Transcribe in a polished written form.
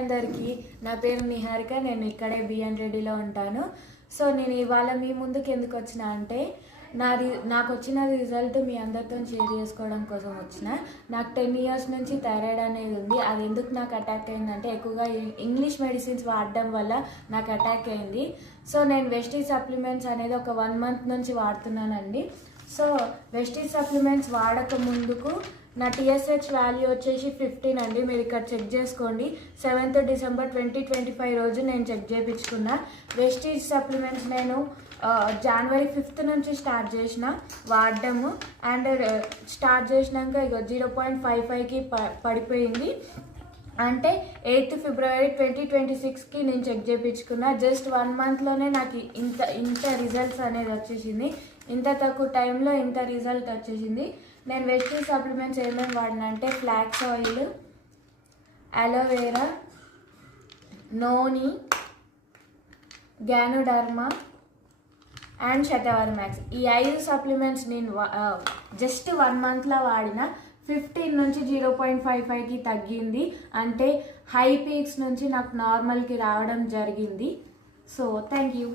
అందరికీ, నా పేరు నిహారిక. నేను ఇక్కడే బిఎన్ రెడ్డిలో ఉంటాను. సో నేను ఇవాళ మీ ముందుకు ఎందుకు వచ్చిన అంటే నాకు వచ్చిన రిజల్ట్ మీ అందరితో షేర్ చేసుకోవడం కోసం వచ్చిన. నాకు 10 years నుంచి థైరాయిడ్ అనేది ఉంది. అది ఎందుకు నాకు అటాక్ అయిందంటే ఎక్కువగా ఇంగ్లీష్ మెడిసిన్స్ వాడడం వల్ల నాకు అటాక్ అయింది. సో నేను వెస్టీజ్ సప్లిమెంట్స్ అనేది ఒక 1 month నుంచి వాడుతున్నానండి. సో వెస్టీజ్ సప్లిమెంట్స్ వాడక ముందుకు నా TSH వాల్యూ వచ్చేసి 15 అండి. మీరు ఇక్కడ చెక్ చేసుకోండి. 7th December 2025 రోజు నేను చెక్ చేయించుకున్నా. వెస్టీజ్ సప్లిమెంట్స్ నేను January 5th నుంచి స్టార్ట్ చేసిన వాడడము. అండ్ స్టార్ట్ చేసినాక ఇక 0.55కి పడిపోయింది. అంటే 8th February 2026కి నేను చెక్ చేయించుకున్నా. జస్ట్ 1 monthలోనే నాకు ఇంత రిజల్ట్స్ అనేది వచ్చేసింది. ఇంత తక్కువ టైంలో ఇంత రిజల్ట్ వచ్చేసింది. నేను వెస్టీజ్ సప్లిమెంట్స్ ఏమేమి వాడినా అంటే flax oil, aloe vera, noni, ganoderma and shatavari max. ఈ 5 సప్లిమెంట్స్ నేను జస్ట్ 1 monthలో వాడిన. 15 నుంచి 0.55కి తగ్గింది. అంటే హై పీక్స్ నుంచి నాకు నార్మల్కి రావడం జరిగింది. So thank you.